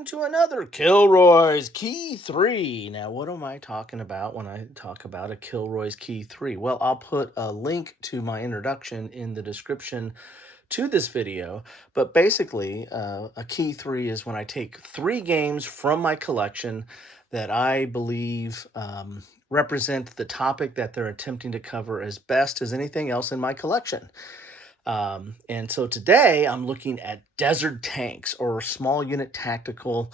welcome to another Kilroy's Key 3. Now, what am I talking about when I talk about a Kilroy's Key 3? Well, I'll put a link to my introduction in the description to this video, but basically, a Key 3 is when I take 3 games from my collection that I believe represent the topic that they're attempting to cover as best as anything else in my collection. And so today I'm looking at Desert Tanks, or Small Unit Tactical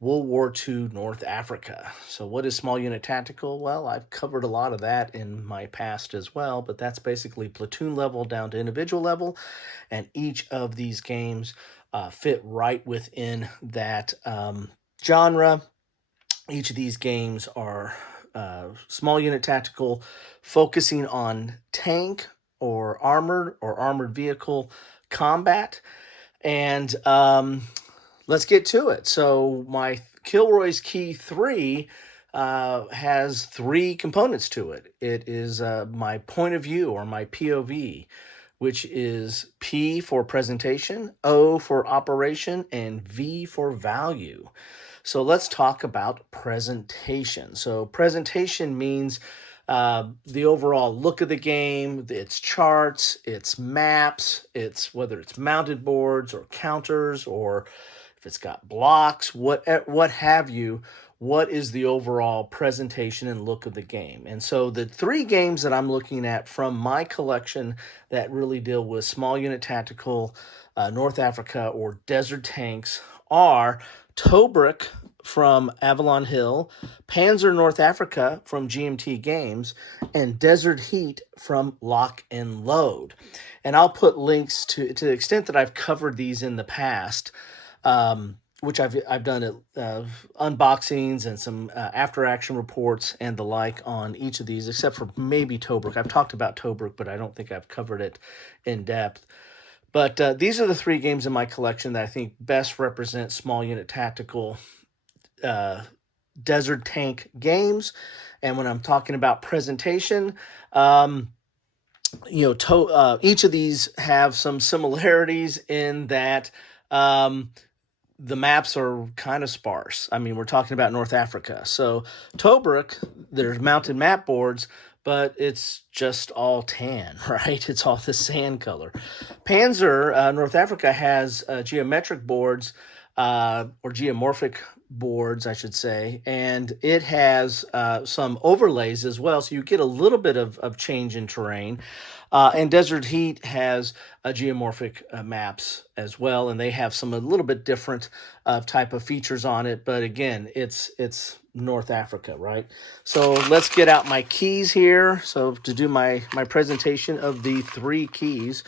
World War II North Africa. So what is Small Unit Tactical? Well, I've covered a lot of that in my past as well, but that's basically platoon level down to individual level, and each of these games fit right within that genre. Each of these games are small unit tactical, focusing on tank or armored vehicle combat. And let's get to it. So my Kilroy's Key 3 has 3 components to it. It is my point of view, or my POV, which is P for presentation, O for operation, and V for value. So let's talk about presentation. So presentation means the overall look of the game, its charts, its maps, its whether it's mounted boards or counters, or if it's got blocks, what have you. What is the overall presentation and look of the game? And so the 3 games that I'm looking at from my collection that really deal with small unit tactical, North Africa, or desert tanks are Tobruk from Avalon Hill, Panzer North Africa from GMT Games, and Desert Heat from Lock and Load. And I'll put links to the extent that I've covered these in the past, which I've done unboxings and some after action reports and the like on each of these, except for maybe Tobruk. I've talked about Tobruk, but I don't think I've covered it in depth. But these are the 3 games in my collection that I think best represent small unit tactical desert tank games. And when I'm talking about presentation, each of these have some similarities in that the maps are kind of sparse. I mean, we're talking about North Africa. So Tobruk, there's mounted map boards, but it's just all tan, right? It's all the sand color. Panzer, North Africa, has geometric boards, or geomorphic boards, I should say, and it has some overlays as well, so you get a little bit of change in terrain. And Desert Heat has geomorphic maps as well, and they have some a little bit different type of features on it. But again, it's North Africa, right? So let's get out my keys here. So to do my presentation of the 3 keys,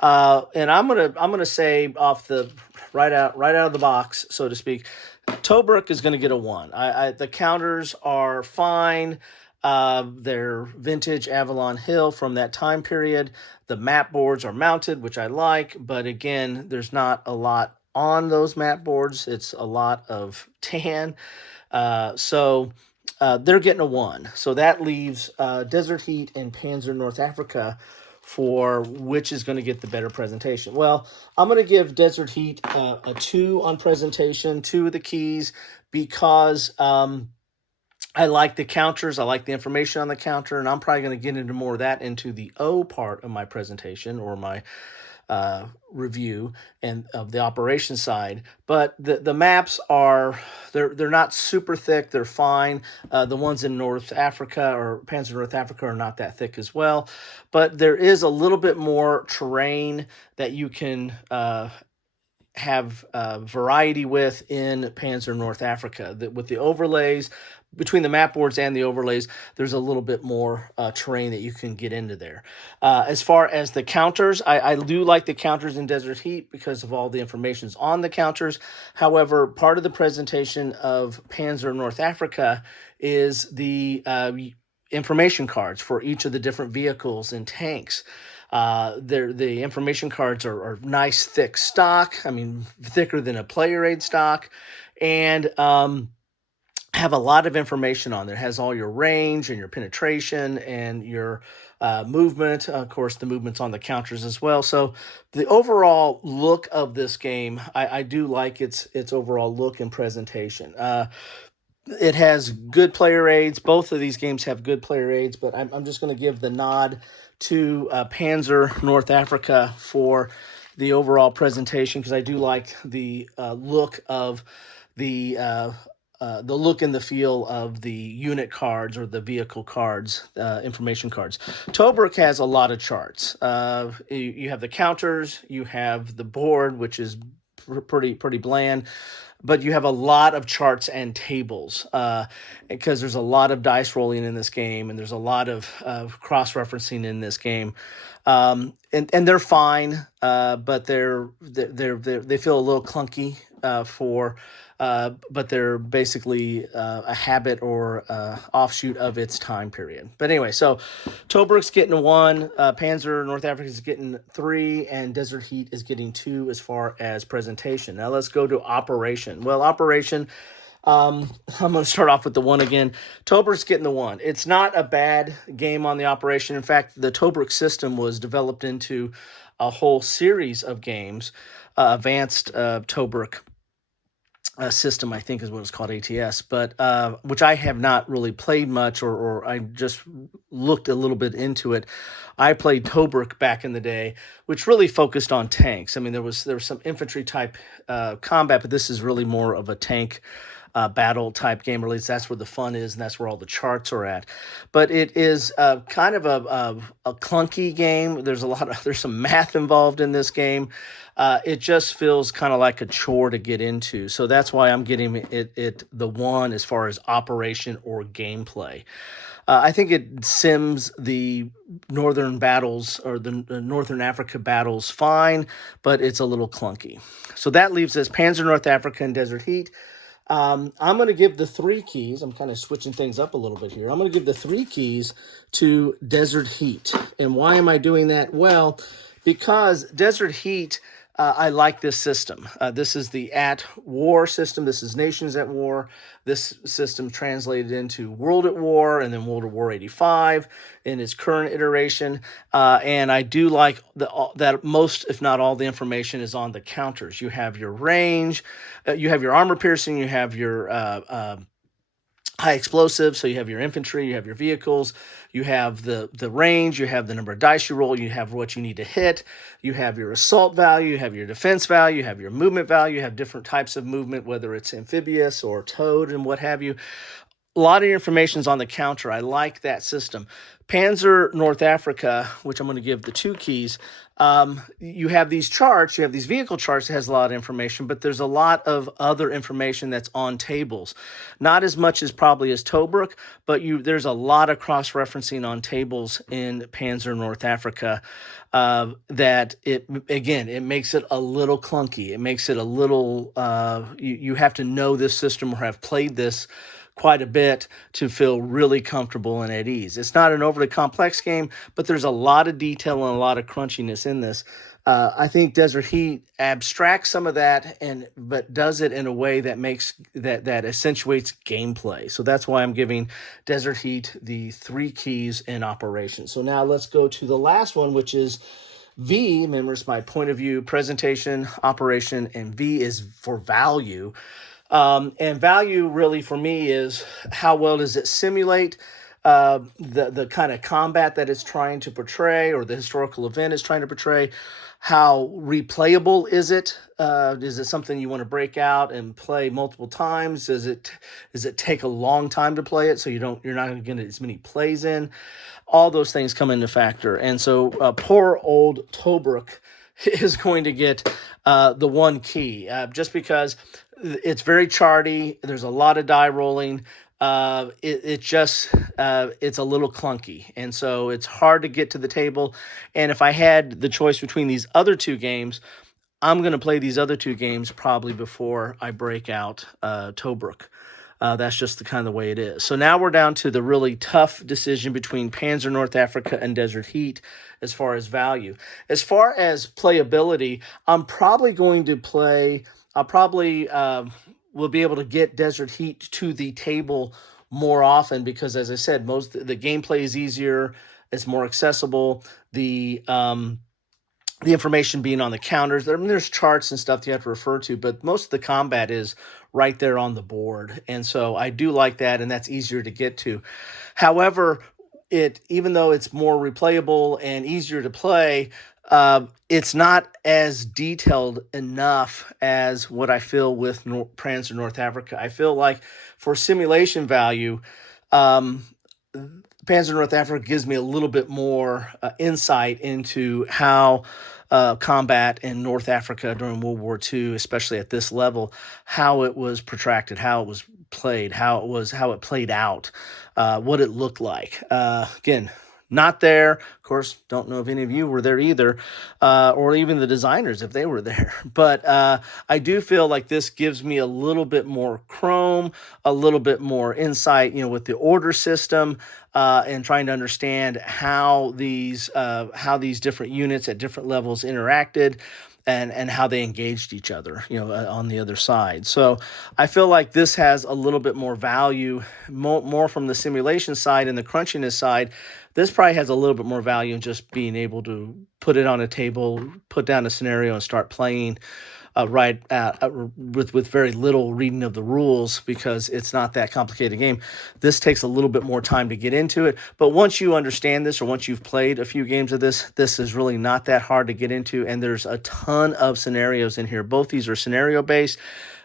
and I'm gonna say off the right out of the box, so to speak, Tobruk is going to get a 1. The counters are fine. They're vintage Avalon Hill from that time period. The map boards are mounted, which I like, but again, there's not a lot on those map boards. It's a lot of tan. So they're getting a 1. So that leaves Desert Heat and Panzer North Africa for which is going to get the better presentation. Well, I'm going to give Desert Heat a 2 on presentation, 2 of the keys, because I like the counters. I like the information on the counter, and I'm probably going to get into more of that into the O part of my presentation, or my review and of the operation side. But the maps are, they're not super thick. They're fine. The ones in North Africa, or Panzer North Africa, are not that thick as well. But there is a little bit more terrain that you can have variety with in Panzer North Africa. With the overlays, between the map boards and the overlays, there's a little bit more terrain that you can get into there. As far as the counters, I do like the counters in Desert Heat because of all the information's on the counters. However, part of the presentation of Panzer North Africa is the information cards for each of the different vehicles and tanks. The information cards are nice, thick stock. I mean, thicker than a player aid stock. And have a lot of information on there. It has all your range and your penetration and your movement. Of course, the movement's on the counters as well. So the overall look of this game, I do like its overall look and presentation. It has good player aids. Both of these games have good player aids, but I'm just going to give the nod to Panzer North Africa for the overall presentation, because I do like the look of the look and the feel of the unit cards or the vehicle cards, information cards. Tobruk has a lot of charts. You have the counters, you have the board, which is pretty bland, but you have a lot of charts and tables, because there's a lot of dice rolling in this game, and there's a lot of cross-referencing in this game. And they're fine, but they feel a little clunky but they're basically a habit or offshoot of its time period. But anyway, so Tobruk's getting 1, Panzer North Africa is getting 3, and Desert Heat is getting 2 as far as presentation. Now let's go to operation. Well, operation, I'm going to start off with the 1 again. Tobruk's getting the 1. It's not a bad game on the operation. In fact, the Tobruk system was developed into a whole series of games, advanced Tobruk system, I think is what it's called, ATS, but which I have not really played much, or I just looked a little bit into it. I played Tobruk back in the day, which really focused on tanks. I mean, there was some infantry type combat, but this is really more of a tank battle type game, or at least that's where the fun is, and that's where all the charts are at. But it is kind of a clunky game. There's some math involved in this game. It just feels kind of like a chore to get into. So that's why I'm getting it the 1 as far as operation or gameplay. I think it sims the northern battles, or the Northern Africa battles, fine, but it's a little clunky. So that leaves us Panzer North Africa and Desert Heat. I'm going to give the 3 keys. I'm kind of switching things up a little bit here. I'm going to give the 3 keys to Desert Heat. And why am I doing that? Well, because Desert Heat, I like this system. This is the at war system. This is Nations at War. This system translated into World at War, and then World at War 85 in its current iteration. And I do like that most, if not all, the information is on the counters. You have your range, you have your armor piercing, you have your high explosive, so you have your infantry, you have your vehicles, you have the range, you have the number of dice you roll, you have what you need to hit, you have your assault value, you have your defense value, you have your movement value, you have different types of movement, whether it's amphibious or towed and what have you. A lot of information is on the counter. I like that system. Panzer North Africa, which I'm going to give the 2 keys, you have these charts, you have these vehicle charts that has a lot of information, but there's a lot of other information that's on tables. Not as much as probably as Tobruk, but there's a lot of cross-referencing on tables in Panzer North Africa, that it makes it a little clunky. It makes it a little, you have to know this system or have played this quite a bit to feel really comfortable and at ease. It's not an overly complex game, but there's a lot of detail and a lot of crunchiness in this. I think Desert Heat abstracts some of that, but does it in a way that makes that accentuates gameplay. So that's why I'm giving Desert Heat the 3 keys in operation. So now let's go to the last one, which is V. Remember, it's my point of view, presentation, operation, and V is for value. And value really for me is how well does it simulate the kind of combat that it's trying to portray, or the historical event it's trying to portray. How replayable is it? Is it something you want to break out and play multiple times? Does it take a long time to play it, so you're not going to get as many plays in? All those things come into factor. And so poor old Tobruk is going to get the 1 key, just because it's very charty. There's a lot of die rolling. It's a little clunky, and so it's hard to get to the table. And if I had the choice between these other 2 games, I'm going to play these other 2 games probably before I break out Tobruk. That's just the kind of the way it is. So now we're down to the really tough decision between Panzer North Africa and Desert Heat as far as value. As far as playability, I'm probably going to play... I'll probably we'll be able to get Desert Heat to the table more often because, as I said, most the gameplay is easier, it's more accessible. The information being on the counters. I mean, there's charts and stuff you have to refer to, but most of the combat is right there on the board. And so I do like that, and that's easier to get to. However, even though it's more replayable and easier to play, it's not as detailed enough as what I feel with Panzer North Africa. I feel like for simulation value, Panzer North Africa gives me a little bit more insight into how combat in North Africa during World War II, especially at this level, how it was protracted, how it was played, how it played out, what it looked like. Again, not there. Of course, don't know if any of you were there either, or even the designers if they were there. But I do feel like this gives me a little bit more chrome, a little bit more insight, with the order system, and trying to understand how these different units at different levels interacted. And how they engaged each other, on the other side. So I feel like this has a little bit more value, more from the simulation side and the crunchiness side. This probably has a little bit more value in just being able to put it on a table, put down a scenario, and start playing with very little reading of the rules, because it's not that complicated game. This takes a little bit more time to get into it, but once you understand this, or once you've played a few games of this is really not that hard to get into, and there's a ton of scenarios in here. Both these are scenario based.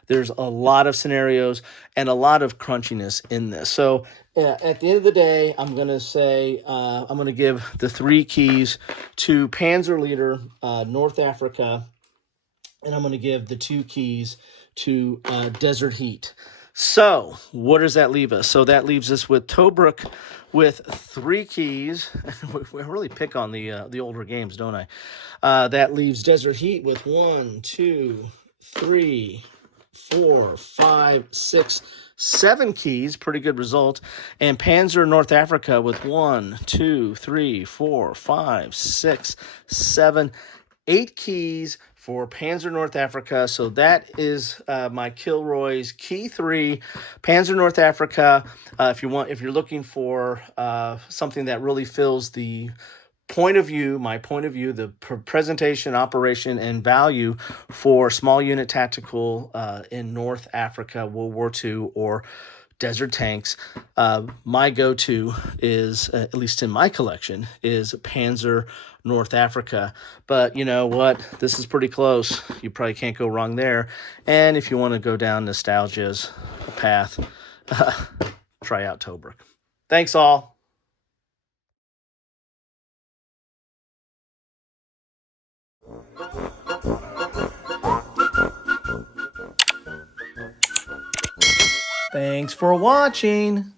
There's a lot of scenarios and a lot of crunchiness in this. So at the end of the day, I'm going to say I'm going to give the 3 keys to Panzer Leader North Africa, and I'm going to give the 2 keys to Desert Heat. So what does that leave us? So that leaves us with Tobruk with 3 keys. We really pick on the older games, don't I? That leaves Desert Heat with 1, 2, 3, 4, 5, 6, 7 keys. Pretty good result. And Panzer North Africa with 1, 2, 3, 4, 5, 6, 7, 8 keys for Panzer North Africa. So that is my Kilroy's Key 3, Panzer North Africa. If you're looking for something that really fills the my point of view, the presentation, operation, and value for small unit tactical in North Africa, World War II, or desert tanks, my go-to is, at least in my collection, is Panzer North Africa. But you know what? This is pretty close. You probably can't go wrong there. And if you want to go down nostalgia's path, try out Tobruk. Thanks all. Thanks for watching.